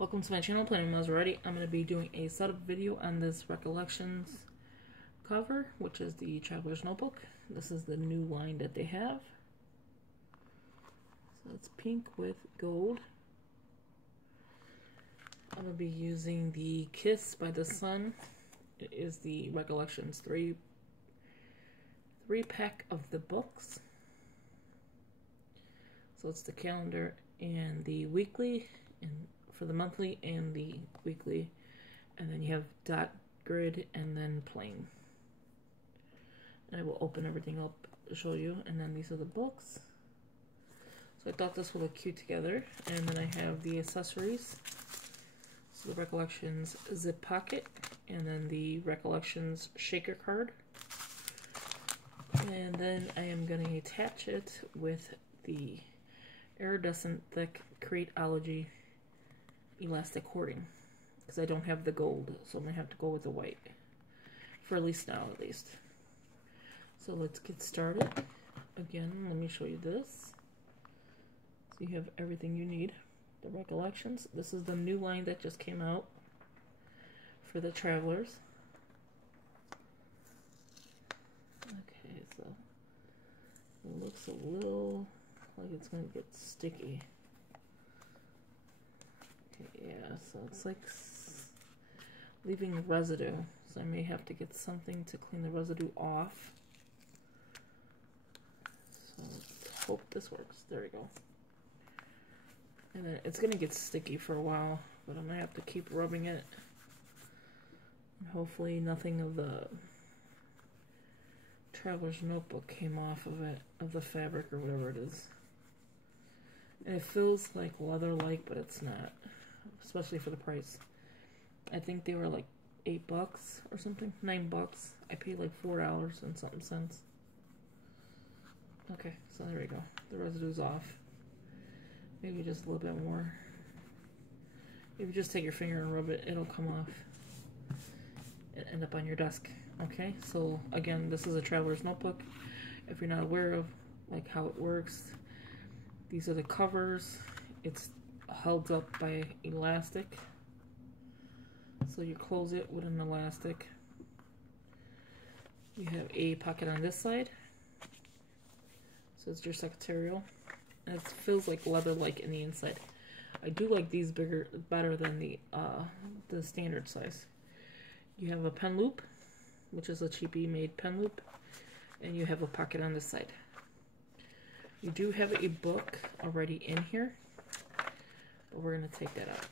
Welcome to my channel, Playing Maserati. I'm going to be doing a setup video on this Recollections cover, which is the Traveler's Notebook. This is the new line that they have. So it's pink with gold. I'm going to be using the Kiss by the Sun. It is the Recollections three pack of the books. So it's the calendar and the weekly, and for the monthly and the weekly, and then you have dot, grid, and then plain. And I will open everything up to show you, and then these are the books. So I thought this would look cute together. And then I have the accessories. So the Recollections zip pocket, and then the Recollections shaker card. And then I am going to attach it with the iridescent thick Createology elastic cording, because I don't have the gold, so I'm going to have to go with the white, for at least now at least. So let's get started. Again, let me show you this. So you have everything you need. The Recollections. This is the new line that just came out for the Travelers. Okay, so it looks a little like it's going to get sticky. Okay, yeah, so it's like leaving residue. So I may have to get something to clean the residue off. So let's hope this works. There we go. And then it's going to get sticky for a while, but I'm going to have to keep rubbing it. And hopefully nothing of the Traveler's Notebook came off of it, of the fabric or whatever it is. And it feels like leather-like, but it's not, especially for the price. I think they were like $8 or something, $9. I paid like $4 and something cents. Okay, so there we go. The residue's off. Maybe just a little bit more. If you just take your finger and rub it, it'll come off and end up on your desk. Okay, so again, this is a Traveler's Notebook. If you're not aware of like how it works, these are the covers. It's held up by elastic. So you close it with an elastic. You have a pocket on this side. So it's your secretarial. And it feels like leather-like in the inside. I do like these better than the standard size. You have a pen loop, which is a cheaply made pen loop, and you have a pocket on this side. You do have a book already in here, but we're going to take that out.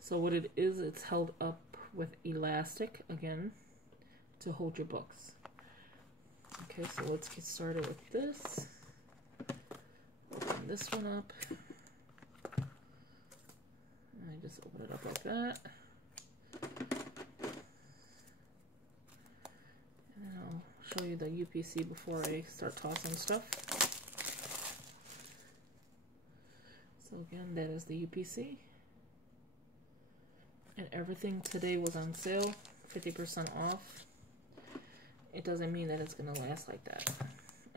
So what it is, it's held up with elastic, again, to hold your books. Okay, so let's get started with this. Open this one up. And I just open it up like that. Show you the UPC before I start tossing stuff. So again, that is the UPC. And everything today was on sale, 50% off. It doesn't mean that it's going to last like that.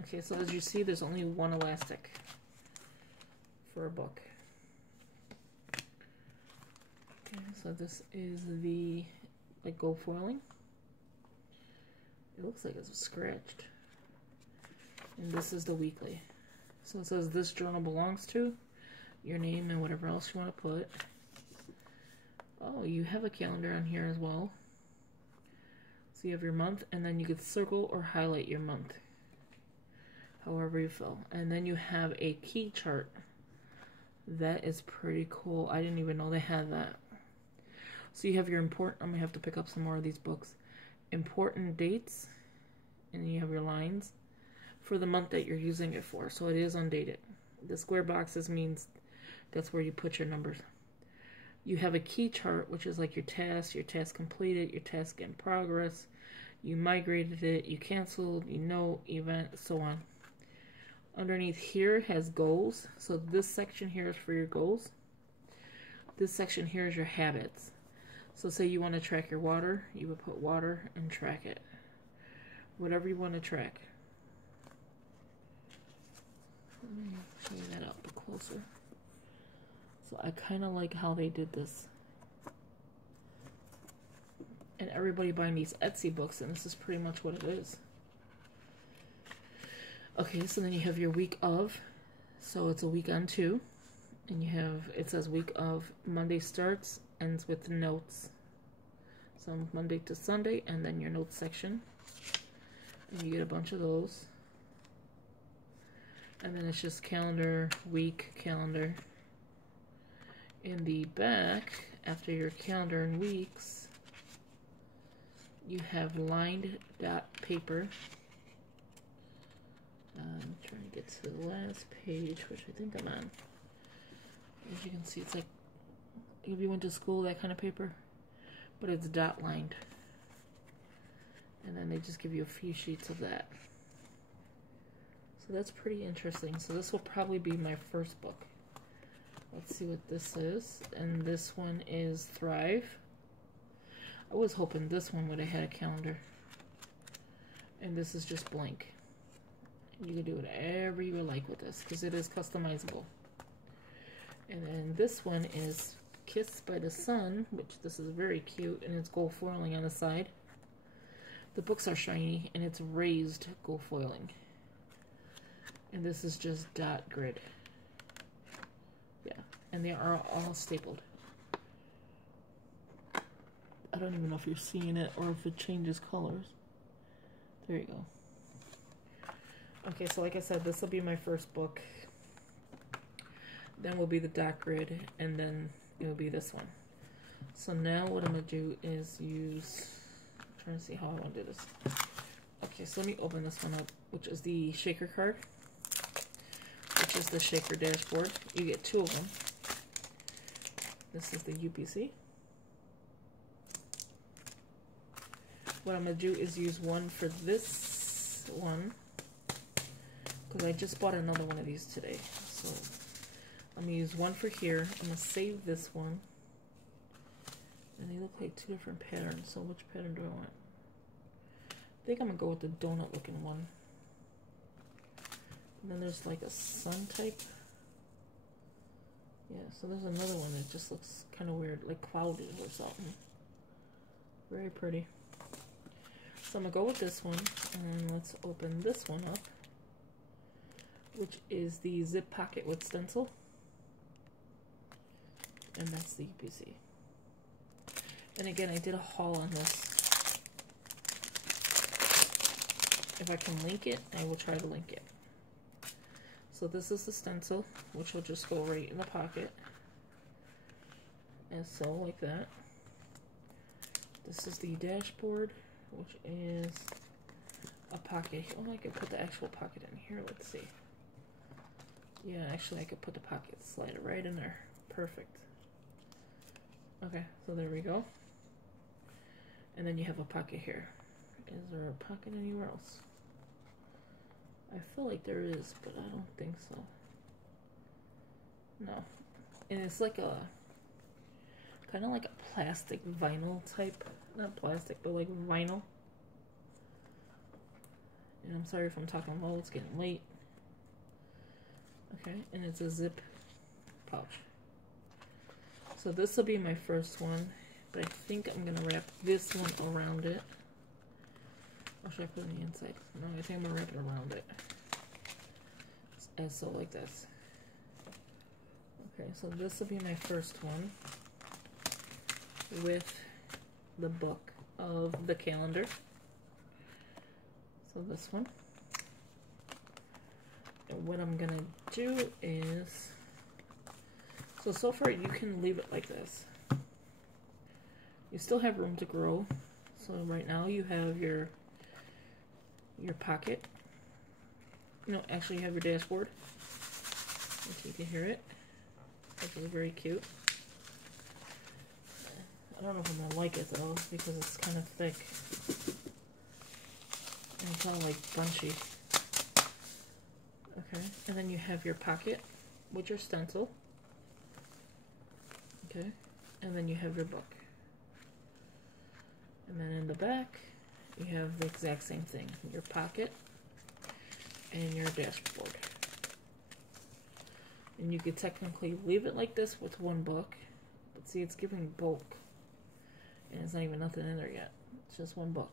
Okay, so as you see, there's only one elastic for a book. Okay, so this is the gold foiling. It looks like it's scratched. And this is the weekly. So it says this journal belongs to, your name and whatever else you want to put. Oh, you have a calendar on here as well. So you have your month, and then you could circle or highlight your month, however you feel. And then you have a key chart. That is pretty cool. I didn't even know they had that. So you have your important, I'm going to have to pick up some more of these books. Important dates, and you have your lines for the month that you're using it for, so it is undated. The square boxes means that's where you put your numbers. You have a key chart, which is like your task completed, your task in progress, you migrated it, you canceled, you know, event, so on. Underneath here has goals, so this section here is for your goals. This section here is your habits. So say you want to track your water, you would put water and track it. Whatever you want to track. Let me show you that up closer. So I kind of like how they did this. And everybody buying these Etsy books, and this is pretty much what it is. Okay, so then you have your week of. So it's a week on 2. And you have, it says week of, Monday starts, ends with notes. So Monday to Sunday, and then your notes section. And you get a bunch of those. And then it's just calendar, week, calendar. In the back, after your calendar and weeks, you have lined dot paper. I'm trying to get to the last page, which I think I'm on. As you can see, it's like if you went to school, that kind of paper, but it's dot lined. And then they just give you a few sheets of that. So that's pretty interesting. So this will probably be my first book. Let's see what this is. And this one is Thrive. I was hoping this one would have had a calendar. And this is just blank. You can do whatever you would like with this, because it is customizable. And then this one is Kissed by the Sun, which this is very cute, and it's gold foiling on the side. The books are shiny, and it's raised gold foiling. And this is just dot grid. Yeah, and they are all stapled. I don't even know if you're seeing it or if it changes colors. There you go. Okay, so like I said, this will be my first book. Then will be the dot grid, and then it will be this one. So now what I'm going to do is use... I'm trying to see how I want to do this. Okay, so let me open this one up, which is the shaker card. Which is the shaker dashboard. You get 2 of them. This is the UPC. What I'm going to do is use one for this one, because I just bought another one of these today. So I'm going to use one for here. I'm going to save this one. And they look like 2 different patterns. So which pattern do I want? I think I'm going to go with the donut looking one. And then there's like a sun type. Yeah, so there's another one that just looks kind of weird, like cloudy or something. Very pretty. So I'm going to go with this one, and let's open this one up, which is the zip pocket with stencil. And that's the UPC. And again, I did a haul on this. If I can link it, I will try to link it. So this is the stencil, which will just go right in the pocket. And so, like that. This is the dashboard, which is a pocket. Oh, I could put the actual pocket in here. Let's see. Yeah, actually, I could put the pocket slider right in there. Perfect. Okay, so there we go. And then you have a pocket here. Is there a pocket anywhere else? I feel like there is, but I don't think so. No. And it's like a, kind of like a plastic vinyl type. Not plastic, but like vinyl. And I'm sorry if I'm talking low, it's getting late. Okay, and it's a zip pouch. So this will be my first one, but I think I'm going to wrap this one around it. Or should I put it on the inside? No, I think I'm going to wrap it around it. And so like this. Okay, so this will be my first one with the book of the calendar. So this one. And what I'm going to do is... So far you can leave it like this. You still have room to grow. So right now you have your pocket. No, actually you have your dashboard. If you can hear it. Which is very cute. I don't know if I'm gonna like it though, because it's kind of thick. And it's all like bunchy. Okay, and then you have your pocket with your stencil. Okay, and then you have your book. And then in the back, you have the exact same thing. Your pocket and your dashboard. And you could technically leave it like this with one book, but see, it's giving bulk, and it's not even nothing in there yet. It's just one book.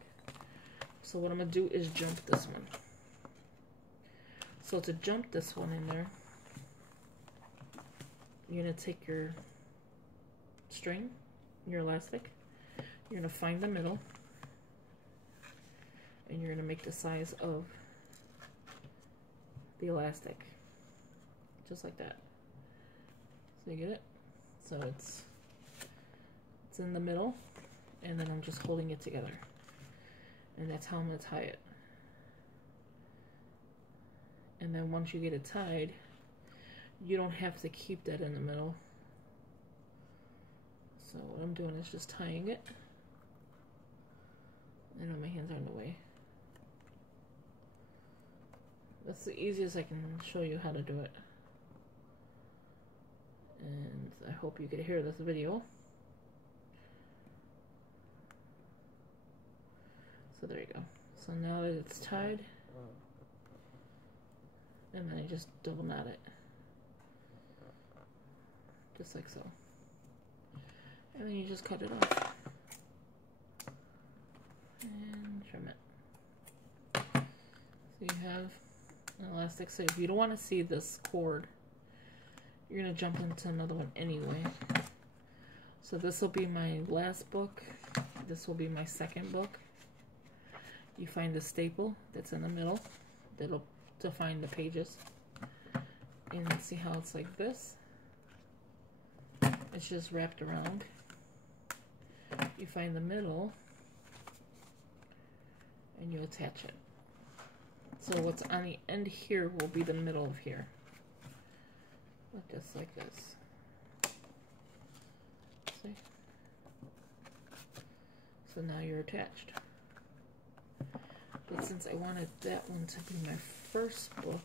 So what I'm gonna do is jump this one. So to jump this one in there, you're gonna take your string, your elastic, you're gonna find the middle, and you're gonna make the size of the elastic, just like that. So you get it? So it's in the middle, and then I'm just holding it together, and that's how I'm gonna tie it. And then once you get it tied, you don't have to keep that in the middle. So what I'm doing is just tying it. I know my hands are in the way. That's the easiest I can show you how to do it. And I hope you could hear this video. So there you go. So now that it's tied, and then I just double knot it. Just like so. And then you just cut it off. And trim it. So you have an elastic. So if you don't want to see this cord, you're going to jump into another one anyway. So this will be my last book. This will be my second book. You find the staple that's in the middle. That'll define the pages. And see how it's like this? It's just wrapped around. You find the middle and you attach it. So what's on the end here will be the middle of here. Just like this. See? So now you're attached. But since I wanted that one to be my first book,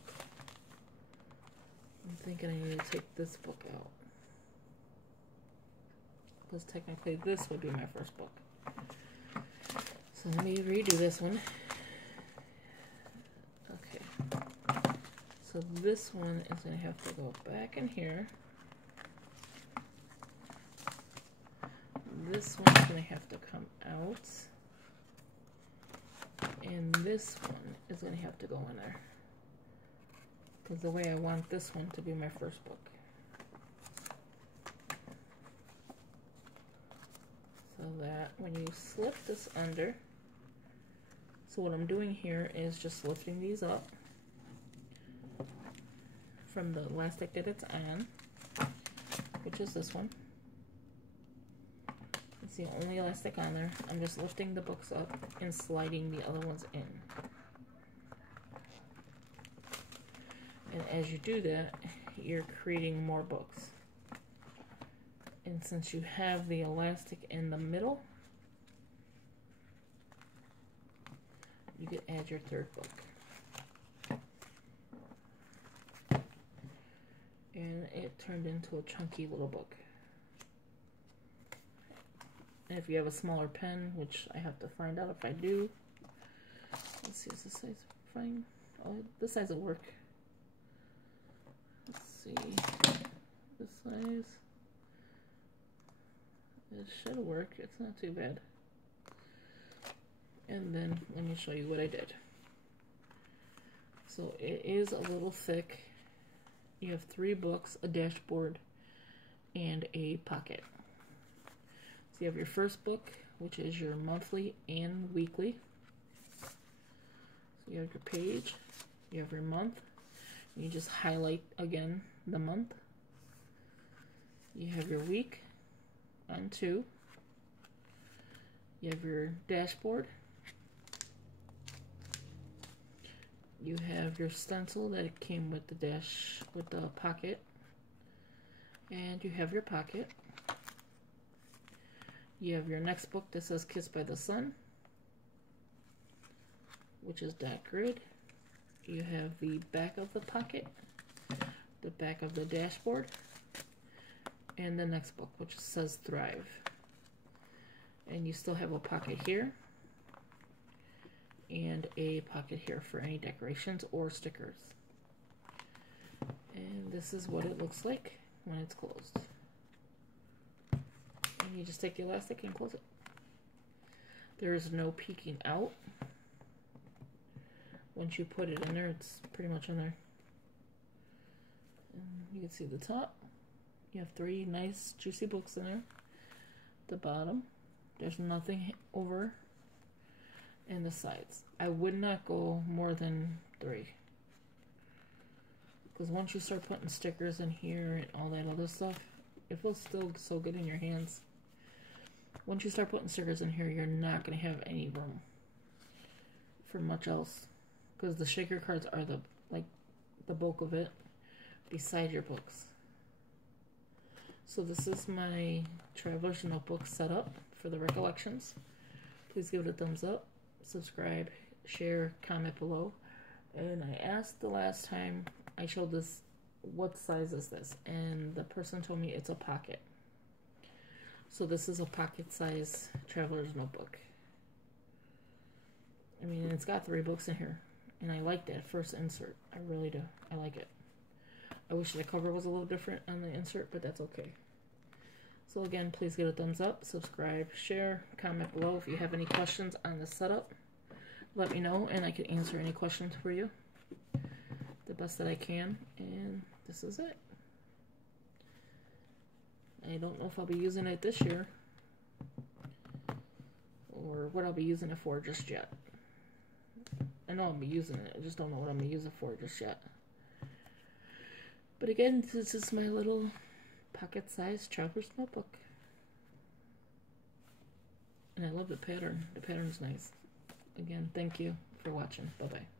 I'm thinking I need to take this book out. Because technically this would be my first book. So let me redo this one. Okay. So this one is going to have to go back in here. This one's going to have to come out. And this one is going to have to go in there. Because the way I want this one to be my first book. So that when you slip this under, so what I'm doing here is just lifting these up from the elastic that it's on, which is this one. It's the only elastic on there. I'm just lifting the books up and sliding the other ones in. And as you do that, you're creating more books. And since you have the elastic in the middle, you can add your third book. And it turned into a chunky little book. And if you have a smaller pen, which I have to find out if I do. Let's see, is this size fine? Oh, this size will work. Let's see. This size. It should work. It's not too bad. And then let me show you what I did. So it is a little thick. You have 3 books, a dashboard, and a pocket. So you have your first book, which is your monthly and weekly. So you have your page, you have your month, and you just highlight again the month. You have your week on 2. You have your dashboard. You have your stencil that it came with the pocket. And you have your pocket. You have your next book that says Kissed by the Sun, which is that grid. You have the back of the pocket, the back of the dashboard, and the next book, which says Thrive. And you still have a pocket here and a pocket here for any decorations or stickers. And this is what it looks like when it's closed. And you just take the elastic and close it. There is no peeking out. Once you put it in there, it's pretty much in there. And you can see the top. You have 3 nice juicy books in there. The bottom, there's nothing over. And the sides. I would not go more than 3. Because once you start putting stickers in here and all that other stuff, it feels still so good in your hands. Once you start putting stickers in here, you're not going to have any room for much else. Because the shaker cards are the bulk of it beside your books. So this is my Traveler's Notebook setup for the Recollections. Please give it a thumbs up, subscribe, share, comment below. And I asked the last time I showed this, what size is this? And the person told me it's a pocket. So this is a pocket size Traveler's Notebook. I mean, it's got 3 books in here. And I like that first insert. I really do. I like it. I wish the cover was a little different on the insert, but that's okay. So again, please give it a thumbs up, subscribe, share, comment below. If you have any questions on the setup, let me know and I can answer any questions for you the best that I can. And this is it. I don't know if I'll be using it this year or what I'll be using it for just yet. I know I'll be using it, I just don't know what I'm going to use it for just yet. But again, this is my little pocket-sized Traveler's Notebook. And I love the pattern. The pattern's nice. Again, thank you for watching. Bye-bye.